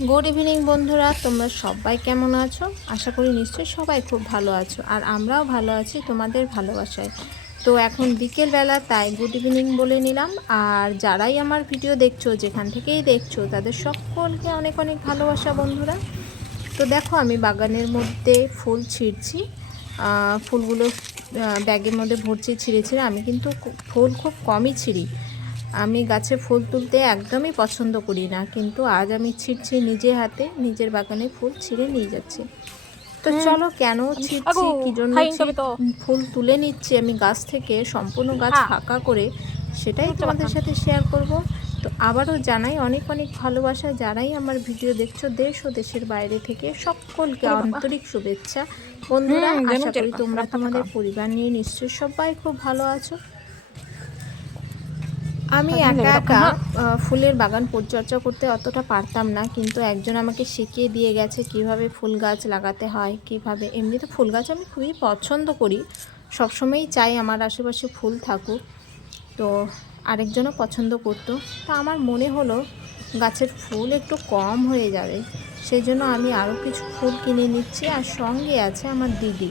Good evening বন্ধুরা। তোমরা সবাই কেমন আছো? আশা করি নিশ্চয়ই সবাই খুব ভালো আছো। আর আমরাও ভালো আছি তোমাদের ভালোবাসায়। তো এখন বিকেলবেলা, তাই গুড ইভিনিং বলে নিলাম। আর যারাই আমার ভিডিও দেখছ, যেখান থেকেই দেখছ, তাদের সকলকে অনেক অনেক ভালোবাসা, বন্ধুরা। তো দেখো, আমি বাগানের মধ্যে ফুল ছিঁড়ছি। ফুলগুলো ব্যাগের মধ্যে ভরছি ছিঁড়ে ছিঁড়ে আমি কিন্তু ফুল খুব কমই ছিঁড়ি। আমি গাছে ফুল তুলতে একদমই পছন্দ করি না কিন্তু আজ আমি ছিঁড়ছি নিজে হাতে নিজের বাগানে ফুল ছিঁড়ে নিয়ে যাচ্ছি। তো চলো কেন ছিঁড়ছি কি জন্য ফুল তুলে নিচ্ছি আমি গাছ থেকে সম্পূর্ণ গাছ হ্যাঁ। ফাঁকা করে সেটাই তোমাদের সাথে শেয়ার করব। তো আবারও জানাই অনেক অনেক ভালোবাসা যারাই আমার ভিডিও দেখছ দেশ ও দেশের বাইরে থেকে সকলকে আন্তরিক শুভেচ্ছা। বন্ধুরা আশা করি তোমরা তোমাদের পরিবার নিয়ে নিশ্চয়ই সবাই খুব ভালো আছো। আমি একা একা। ফুলের বাগান পরিচর্যা করতে অতটা পারতাম না কিন্তু একজন আমাকে শিখিয়ে দিয়ে গেছে কীভাবে ফুল গাছ লাগাতে হয় কীভাবে। এমনিতে ফুল গাছ আমি খুবই পছন্দ করি সবসময়ই চাই আমার আশেপাশে ফুল থাকুক। তো আরেকজনও পছন্দ করতো। তা আমার মনে হলো গাছের ফুল একটু কম হয়ে যাবে সেই জন্য আমি আরও কিছু ফুল কিনে নিচ্ছি। আর সঙ্গে আছে আমার দিদি।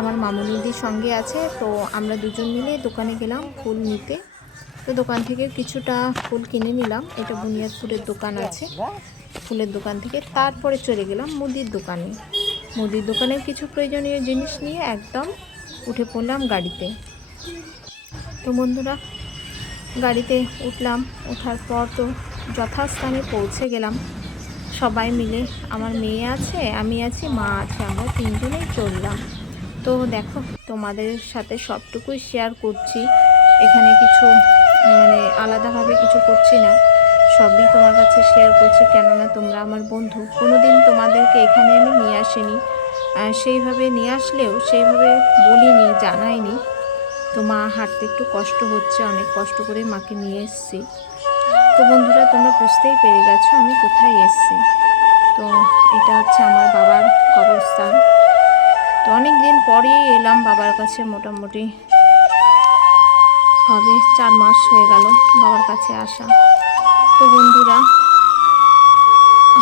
আমার মামুনিদির সঙ্গে আছে তো আমরা দুজন মিলে দোকানে গেলাম ফুল নিতে। তো দোকান থেকে কিছুটা ফুল কিনে নিলাম। এটা বুনিয়াদপুরের দোকান আছে। ফুলের দোকান থেকে তারপরে চলে গেলাম মুদির দোকানে। মুদির দোকানের কিছু প্রয়োজনীয় জিনিস নিয়ে একদম উঠে পড়লাম গাড়িতে। তো বন্ধুরা, গাড়িতে উঠলাম। ওঠার পর তো যথাস্থানে পৌঁছে গেলাম। সবাই মিলে আমার মেয়ে আছে, আমি আছি, মা আছে, আমরা তিনজনেই চললাম। তো দেখো, তোমাদের সাথে সবটুকুই শেয়ার করছি। এখানে কিছু মানে আলাদাভাবে কিছু করছি না। সবই তোমার কাছে শেয়ার করছি, কেননা তোমরা আমার বন্ধু। কোনো দিন তোমাদেরকে এখানে আমি নিয়ে আসিনি। সেইভাবে নিয়ে আসলেও সেইভাবে বলিনি, জানাইনি। তো মা হাঁটতে একটু কষ্ট হচ্ছে, অনেক কষ্ট করে মাকে নিয়ে এসেছি। তো বন্ধুরা, তোমরা বুঝতেই পেরে গেছো আমি কোথায় এসেছি। তো এটা হচ্ছে আমার বাবার কবরস্থান। তো অনেক দিন পরেই এলাম বাবার কাছে মোটামুটি। হবে, চার মাস হয়ে গেল বাবার কাছে আসা। তো বন্ধুরা,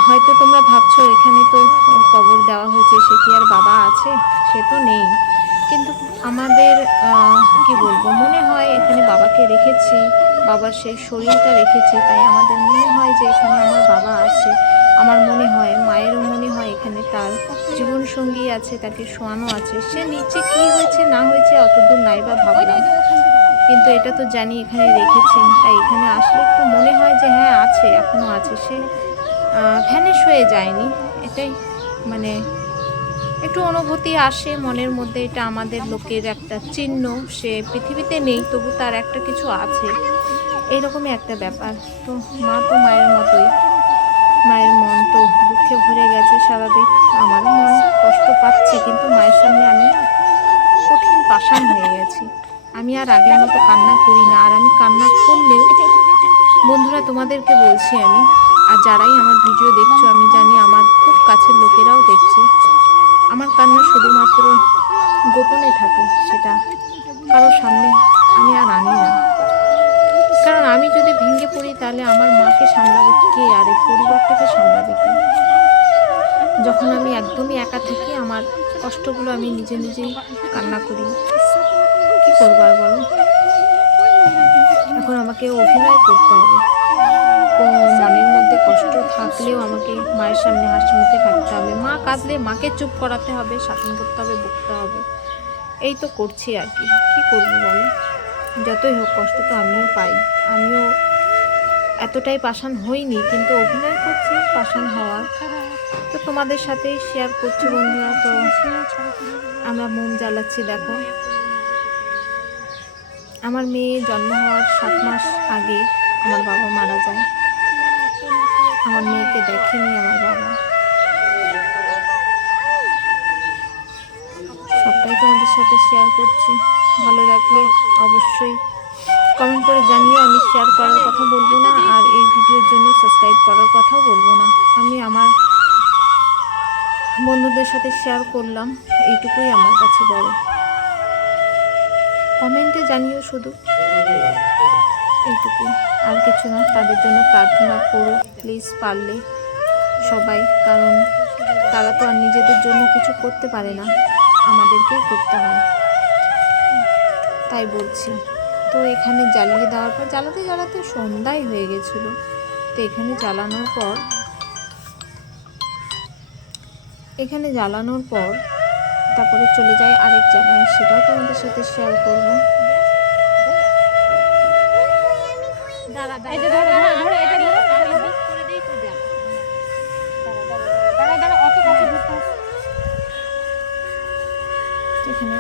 হয়তো তোমরা ভাবছ এখানে তো কবর দেওয়া হয়েছে, সে কি আর বাবা আছে? সে তো নেই। কিন্তু আমাদের কি বলব, মনে হয় এখানে বাবাকে রেখেছি, বাবার সেই শরীরটা রেখেছি, তাই আমাদের মনে হয় যে এখানে আমার বাবা আছে। আমার মনে হয়, মায়েরও মনে হয় এখানে তার জীবনসঙ্গী আছে, তাকে শোয়ানো আছে। সে নিচে কি হয়েছে, না হয়েছে ভাবলাম কিন্তু এটা তো জানি এখানে রেখেছেন, তাই এখানে আসলে একটু মনে হয় যে হ্যাঁ আছে এখনও আছে সে। ভ্যানিশ হয়ে যায়নি, এটাই মানে একটু অনুভূতি আসে মনের মধ্যে, এটা আমাদের লোকের একটা চিহ্ন, সে পৃথিবীতে নেই, তবু তার একটা কিছু আছে। এইরকমই একটা ব্যাপার। তো মা তো মায়ের মতোই। আর আগের মতো কান্না করি না। আর আমি কান্না করলেও বন্ধুরা তোমাদেরকে বলছি আমি, আর যারাই আমার ভিডিও দেখছ, আমি জানি আমার খুব কাছের লোকেরাও দেখছে। আমার কান্না শুধুমাত্র গোপনে থাকে সেটা কারোর সামনে আমি আর আনি না। কারণ আমি যদি ভেঙে পড়ি, তাহলে আমার মাকে সামলাবে কে আর এই পরিবারটাকে সামলাবে কে? যখন আমি একদমই একা থাকি, আমার কষ্টগুলো আমি নিজে নিজেই কান্না করি। করব আর বলো? এখন আমাকে অভিনয় করতে হবে। মনের মধ্যে কষ্ট থাকলেও আমাকে মায়ের সামনে হাসি মুখে থাকতে হবে। মা কাঁদলে মাকে চুপ করাতে হবে, শাসন করতে হবে, বকতে হবে। এই তো করছি আর কি। কী করব বলো? যতই হোক, কষ্ট তো আমিও পাই। আমিও এতটাই পাষাণ হইনি, কিন্তু অভিনয় করছি, পাষাণ হওয়ার তো তোমাদের সাথেই শেয়ার করছি বন্ধুরা। তো আমরা মোম জ্বালাচ্ছি, দেখো। আমার মেয়ে জন্ম হওয়ার সাত মাস আগে আমার বাবা মারা যায়। আমার মেয়েকে দেখেনি আমার বাবা। সবটাই তোমাদের সাথে শেয়ার করছি। ভালো লাগলে অবশ্যই কমেন্ট করে জানিও, আমি শেয়ার করার কথা বলব না আর এই ভিডিওর জন্য সাবস্ক্রাইব করার কথাও বলব না। আমি আমার বন্ধুদের সাথে শেয়ার করলাম, এইটুকুই আমার কাছে বড় কমেন্টে জানিও শুধু। এইটুকু আর কিছু না, তাদের জন্য প্রার্থনা করো প্লিজ পারলে সবাই। কারণ তারা তো আর নিজেদের জন্য কিছু করতে পারে না, আমাদেরকেই করতে হয়। তাই বলছি। তো এখানে জ্বালিয়ে দেওয়ার পর, জ্বালাতে জ্বালাতে সন্ধ্যাই হয়ে গেছিল। তো এখানে জ্বালানোর পর, এখানে জ্বালানোর পর তারপরে চলে যায় আরেক জায়গায়। সেটাও তোমাদের সাথে শেয়ার করব। এখানে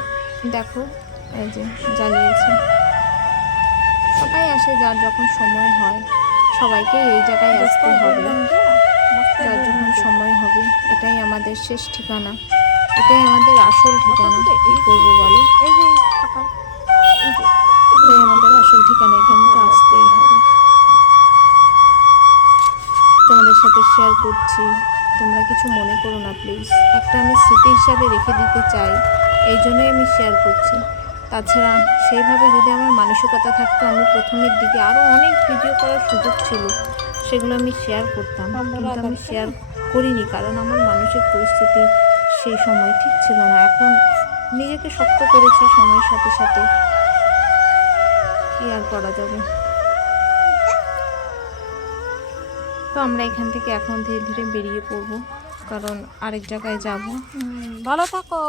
দেখো এই যে জ্বালিয়েছে সবাই আসে যার যখন সময় হয় সবাইকে এই জায়গায় আসতে হবে। যার যখন সময় হবে এটাই আমাদের শেষ ঠিকানা। এটাই আমাদের আসল ঠিকানা। কি করব বলো? এটাই আমাদের আসল ঠিকানা এখানে তো আসতেই হবে। তোমাদের সাথে শেয়ার করছি। তোমরা কিছু মনে করো না প্লিজ একটা আমি স্মৃতি হিসাবে রেখে দিতে চাই এই জন্যই আমি শেয়ার করছি। তাছাড়া সেইভাবে যদি আমার মানসিকতা থাকতো আমি প্রথমের দিকে আরও অনেক ভিডিও করার সুযোগ ছিল সেগুলো আমি শেয়ার করতাম। কিন্তু আমি শেয়ার করিনি কারণ আমার মানসিক পরিস্থিতি সেই সময় ঠিক ছিল না। এখন নিজেকে শক্ত করেছি সময়ের সাথে সাথে। কি আর করা যাবে? তো আমরা এখান থেকে এখন ধীরে ধীরে বেরিয়ে পড়ব। কারণ আরেক জায়গায় যাব। ভালো থাকো।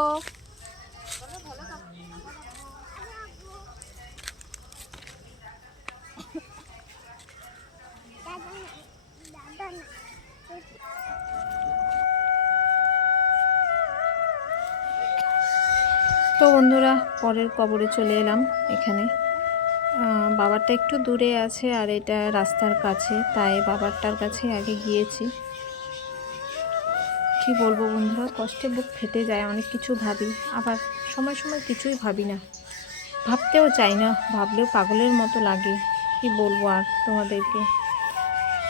তো বন্ধুরা, পরের কবরে চলে এলাম এখানে। বাবারটা একটু দূরে আছে আর এটা রাস্তার কাছে, তাই বাবারটার কাছে আগে গিয়েছি। কি বলব বন্ধুরা, কষ্টে বুক ফেটে যায়, অনেক কিছু ভাবি। আবার সময় সময় কিছুই ভাবি না। ভাবতেও চাই না, ভাবলেও পাগলের মতো লাগে। কি বলব আর তোমাদেরকে?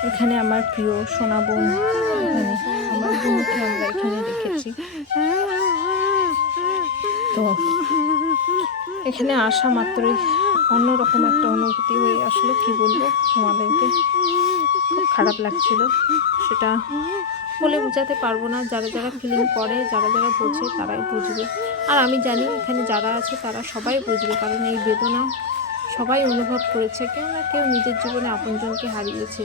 এখানে আমার প্রিয় সোনা বোন, এখানে আমার বোনকে আমরা এখানে রেখেছি। তো এখানে আসা মাত্রই অন্যরকম একটা অনুভূতি হয়ে আসলো, কি বলব তোমাদেরকে? খুব খারাপ লাগছিল। সেটা বলে বোঝাতে পারব না। যারা যারা ফিলিং করে, যারা যারা বোঝে, তারাই বুঝবে। আর আমি জানি এখানে যারা আছে, তারা সবাই বুঝবে, কারণ এই বেদনা সবাই অনুভব করেছে। কেউ না কেউ নিজের জীবনে আপনজনকে হারিয়েছে।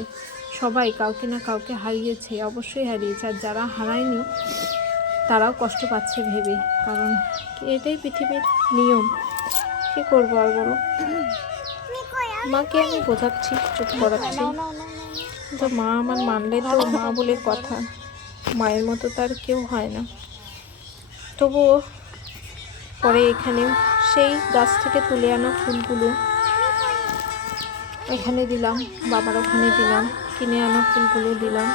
সবাই কাউকে না কাউকে হারিয়েছে, অবশ্যই হারিয়েছে। আর যারা হারায়নি তারাও কষ্ট পাচ্ছে ভেবে। কারণ এটাই পৃথিবীর নিয়ম? কী করব আর বলো? মাকে আমি বোঝাচ্ছি, চুপ করাচ্ছি। তো মা আমার মানলে তো মা বলে কথা। মায়ের মতো তার কেউ হয় না। তবুও পরে এখানে সেই গাছ থেকে তুলে আনা ফুলগুলো এখানে দিলাম, বাবার ওখানে দিলাম, কিনে আনা ফুলগুলো দিলাম।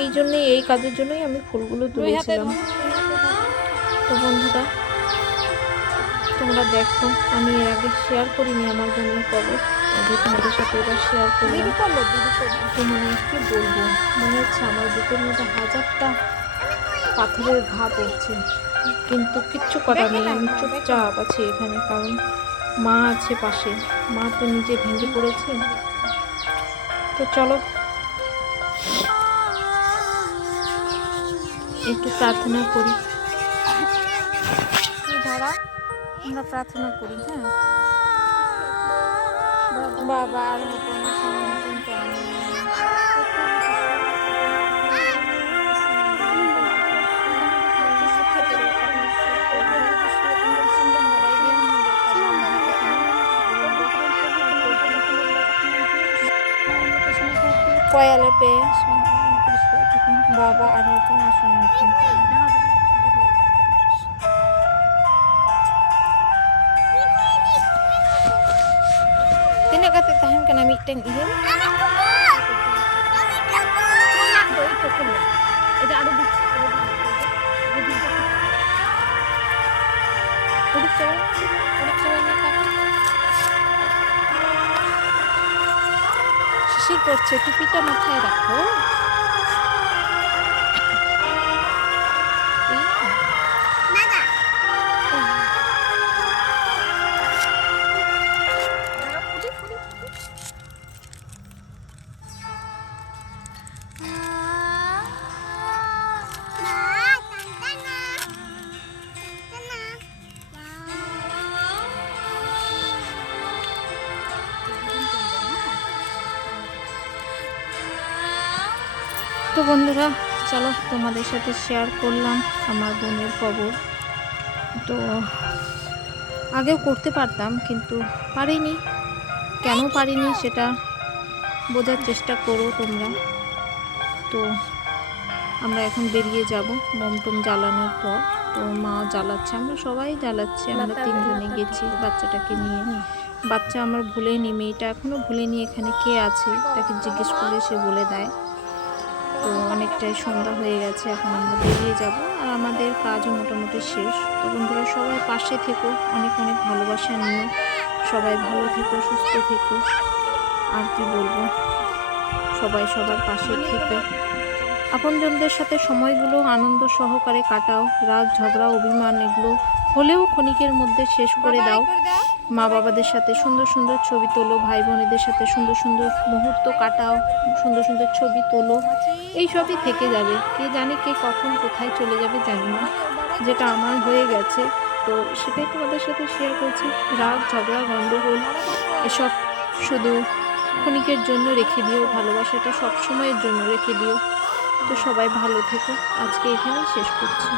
এই জন্যই এই কাজের জন্যই আমি ফুলগুলো তুলেছিলাম। তো বন্ধুরা তোমরা দেখো আমি এর আগে শেয়ার করিনি আমার বোনের কবর আগে তোমাদের সাথে এবার শেয়ার দিদি তো মানে কি বলব মনে হচ্ছে আমার বুকের মধ্যে হাজারটা পাথরের ঘা পড়ছে কিন্তু কিচ্ছু করার নেই আমি চুপচাপ আছি এখানে কারণ মা আছে পাশে। মা তো নিজে ভেঙে পড়েছে। তো চলো একটু প্রার্থনা করি। ধরা, আমরা প্রার্থনা করি হ্যাঁ? বাবা আর হতো না না সমান্তন Tinaga kata tahan ka na meeting iyan. এটা আরও দিচ্ছি আরও দিচ্ছি। Ulit sa Ulit sa wala ka. শিশির পড়ছে টুপিটা মাথায় রাখো তো বন্ধুরা চলো তোমাদের সাথে শেয়ার করলাম আমার বোনের খবর। তো আগেও করতে পারতাম কিন্তু পারিনি। কেন পারিনি সেটা বোঝার চেষ্টা করো তোমরা। তো আমরা এখন বেরিয়ে যাব মমটম জ্বালানোর পর। তো মা জ্বালাচ্ছে আমরা সবাই জ্বালাচ্ছি আমরা তিনজনে গেছি বাচ্চাটাকে নিয়ে। বাচ্চা আমার ভুলেনি মেয়েটা এখনও ভুলেনি এখানে কে আছে তাকে জিজ্ঞেস করলে সে বলে দেয়। তো অনেকটাই সন্ধ্যা হয়ে গেছে এখন আমরা বেরিয়ে যাব। আর আমাদের কাজও মোটামুটি শেষ। তো বন্ধুরা সবাই পাশে থেকো। অনেক অনেক ভালোবাসা নিও। সবাই ভালো থেকো সুস্থ থেকো। আর কি বলব? সবাই সবার পাশে থেকো। আপনজনদের সাথে সময়গুলো আনন্দ সহকারে কাটাও। রাগ ঝগড়া অভিমান এগুলো হলেও ক্ষণিকের মধ্যে শেষ করে দাও। মা বাবাদের সাথে সুন্দর সুন্দর ছবি তোলো ভাই বোনেদের সাথে সুন্দর সুন্দর মুহূর্ত কাটাও, সুন্দর সুন্দর ছবি তোলো। এই সবই থেকে যাবে। কে জানে কে কখন কোথায় চলে যাবে জানি না। যেটা আমার হয়ে গেছে। তো সেটাই তোমাদের সাথে শেয়ার করছি। রাগ, ঝগড়া গণ্ডগোল এসব শুধু ক্ষণিকের জন্য রেখে দিও। ভালোবাসাটা সব সময়ের জন্য রেখে দিও। তো সবাই ভালো থেকো। আজকে এখানেই শেষ করছি।